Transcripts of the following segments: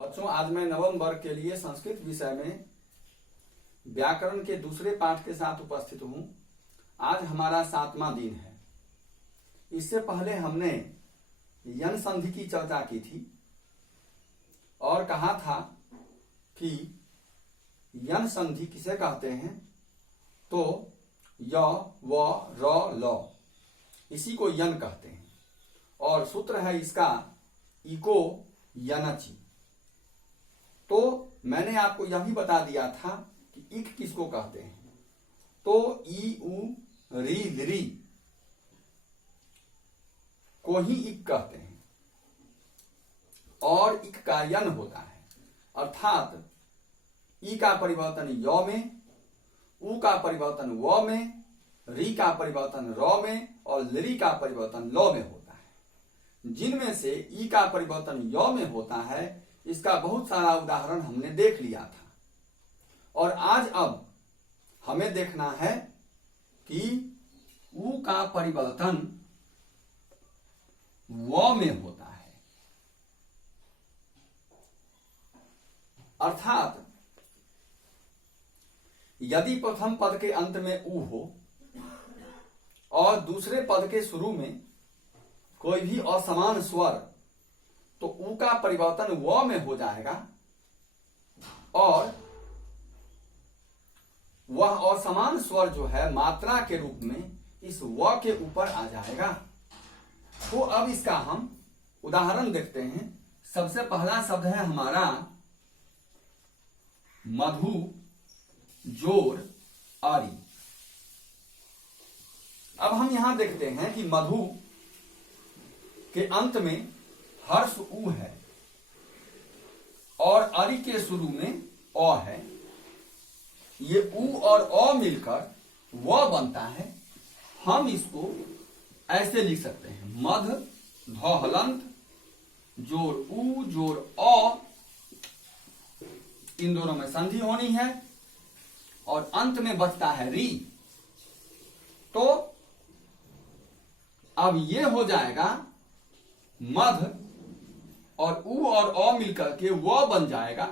बच्चों, आज मैं नवम वर्ग के लिए संस्कृत विषय में व्याकरण के दूसरे पाठ के साथ उपस्थित हूं। आज हमारा 7वां दिन है। इससे पहले हमने यन संधि की चर्चा की थी और कहा था कि यन संधि किसे कहते हैं, तो य व र ल इसी को यन कहते हैं और सूत्र है इसका इको यनचि। तो मैंने आपको यह भी बता दिया था कि इक किसको कहते हैं, तो ई उ री री को ही इक कहते हैं और इक का यन होता है, अर्थात ई का परिवर्तन य में, उ का परिवर्तन व में, री का परिवर्तन र में और लरी का परिवर्तन ल में होता है। जिनमें से ई का परिवर्तन य में होता है इसका बहुत सारा उदाहरण हमने देख लिया था और आज अब हमें देखना है कि उ का परिवर्तन व में होता है, अर्थात यदि प्रथम पद के अंत में उ हो और दूसरे पद के शुरू में कोई भी असमान स्वर, तो उ का परिवर्तन व में हो जाएगा और वह असमान स्वर जो है मात्रा के रूप में इस व के ऊपर आ जाएगा। तो अब इसका हम उदाहरण देखते हैं। सबसे पहला शब्द है हमारा मधु जोर आरी। अब हम यहां देखते हैं कि मधु के अंत में हर्ष उ है और अरि के शुरू में अ है। ये उ और अ मिलकर व बनता है। हम इसको ऐसे लिख सकते हैं, मध ध हलंत जोर उ जोर अ, इन दोनों में संधि होनी है और अंत में बचता है री। तो अब ये हो जाएगा मध और उ और अ मिलकर के व बन जाएगा।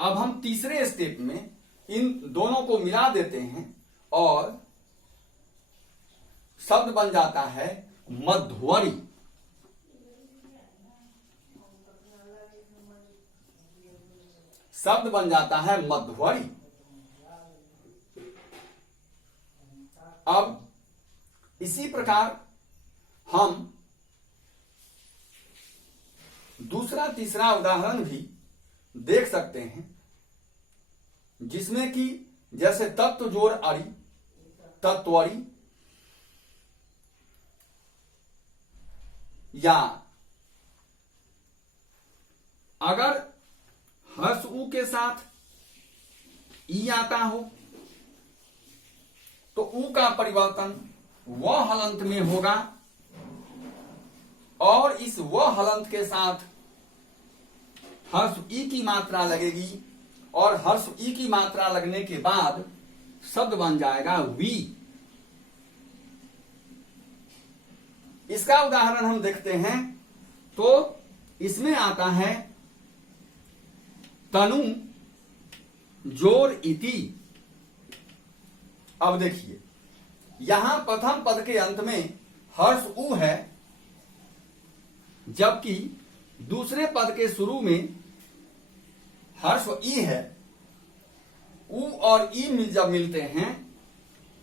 अब हम तीसरे स्टेप में इन दोनों को मिला देते हैं और शब्द बन जाता है मध्वरी। शब्द बन जाता है मध्वरी। अब इसी प्रकार हम दूसरा तीसरा उदाहरण भी देख सकते हैं, जिसमें कि जैसे तत्व जोर अरि, तत्वरी, या अगर हर्ष उ के साथ ई आता हो तो उ का परिवर्तन व हलंत में होगा और इस व हलंत के साथ हर्ष ई की मात्रा लगेगी और हर्ष ई की मात्रा लगने के बाद शब्द बन जाएगा वी। इसका उदाहरण हम देखते हैं तो इसमें आता है तनु जोर इति। अब देखिए, यहां प्रथम पद के अंत में हर्ष उ है, जबकि दूसरे पद के शुरू में हर्ष ई है। उ और ई जब मिलते हैं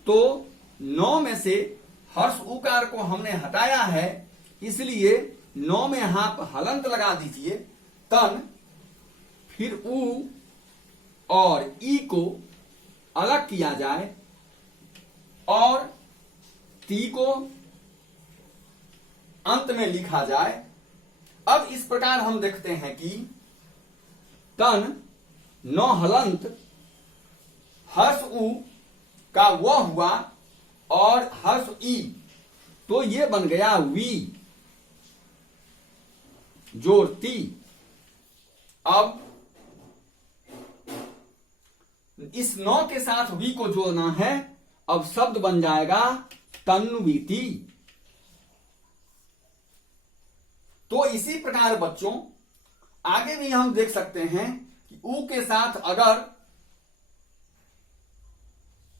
तो नौ में से हर्ष उकार को हमने हटाया है, इसलिए नौ में आप हलंत लगा दीजिए। तन, फिर उ और ई को अलग किया जाए और ती को अंत में लिखा जाए। अब इस प्रकार हम देखते हैं कि तन नौ हलंत हर्ष उ का व हुआ और हर्ष ई, तो ये बन गया वी जोर ती। अब इस नौ के साथ वी को जोड़ना है। अब शब्द बन जाएगा तन्वीति। तो इसी प्रकार बच्चों आगे भी हम देख सकते हैं कि ऊ के साथ अगर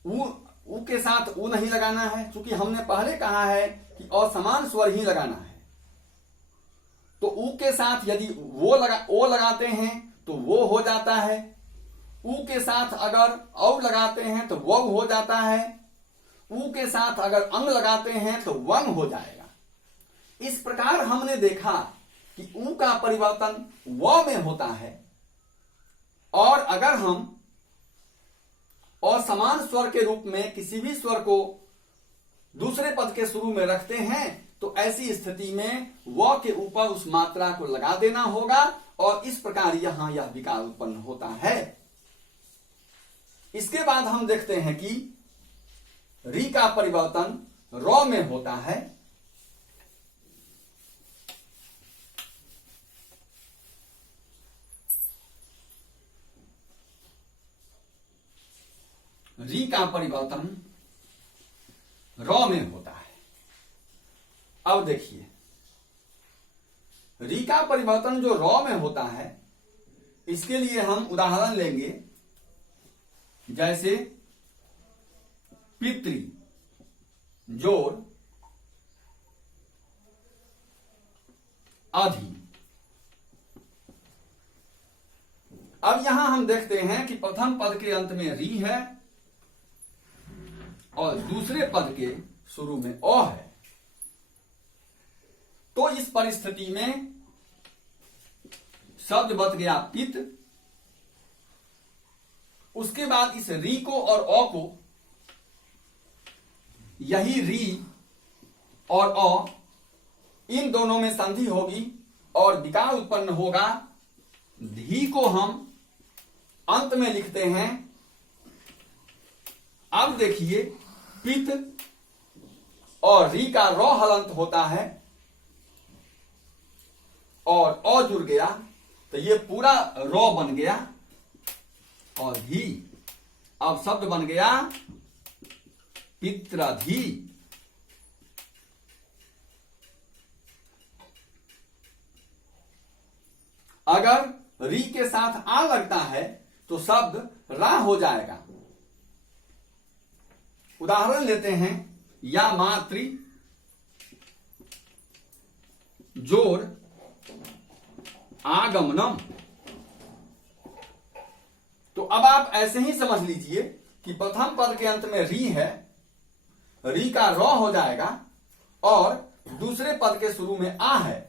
ऊ के साथ ऊ नहीं लगाना है, क्योंकि हमने पहले कहा है कि असमान स्वर ही लगाना है। तो ऊ के साथ यदि ओ लगाते हैं तो वो हो जाता है। ऊ के साथ अगर औ लगाते हैं तो वो हो जाता है। ऊ के साथ अगर अंग लगाते हैं तो वंग हो जाएगा। इस प्रकार हमने देखा कि ऊ का परिवर्तन व में होता है, और अगर हम असमान स्वर के रूप में किसी भी स्वर को दूसरे पद के शुरू में रखते हैं तो ऐसी स्थिति में व के ऊपर उस मात्रा को लगा देना होगा, और इस प्रकार यहां यह विकार उत्पन्न होता है। इसके बाद हम देखते हैं कि री का परिवर्तन र में होता है। री का परिवर्तन र में होता है। अब देखिए, री का परिवर्तन जो र में होता है, इसके लिए हम उदाहरण लेंगे, जैसे पितृ जोड़ अधि। अब यहां हम देखते हैं कि प्रथम पद के अंत में री है और दूसरे पद के शुरू में अ है। तो इस परिस्थिति में शब्द बच गया पित। उसके बाद इस री को और अ को, यही री और अ, इन दोनों में संधि होगी और विकार उत्पन्न होगा। धी को हम अंत में लिखते हैं। अब देखिए, पित और री का र हलंत होता है और अ जुड़ गया, तो ये पूरा र बन गया और धी। अब शब्द बन गया पित्रधी। अगर री के साथ आ लगता है तो शब्द रा हो जाएगा। उदाहरण लेते हैं, या मातृ जोड़ आगमनम। तो अब आप ऐसे ही समझ लीजिए कि प्रथम पद के अंत में री है, री का र हो जाएगा और दूसरे पद के शुरू में आ है।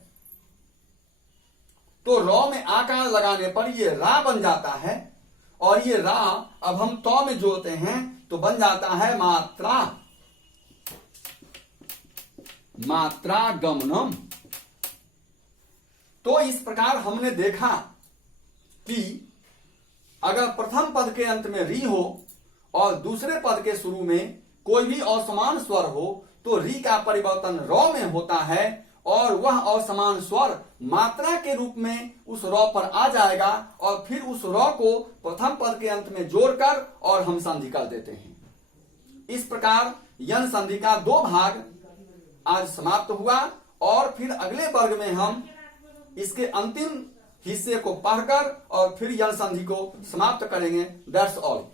तो र में आकार लगाने पर ये रा बन जाता है, और ये रा अब हम तो में जोड़ते हैं तो बन जाता है मात्रा, मात्रा गमनम। तो इस प्रकार हमने देखा कि अगर प्रथम पद के अंत में री हो और दूसरे पद के शुरू में कोई भी असमान स्वर हो तो री का परिवर्तन र में होता है, और वह असमान स्वर मात्रा के रूप में उस र पर आ जाएगा, और फिर उस र को प्रथम पद के अंत में जोड़कर और हम संधि कर देते हैं। इस प्रकार यन संधि का 2 भाग आज समाप्त हुआ, और फिर अगले वर्ग में हम इसके अंतिम हिस्से को पढ़कर और फिर यन संधि को समाप्त करेंगे। That's all.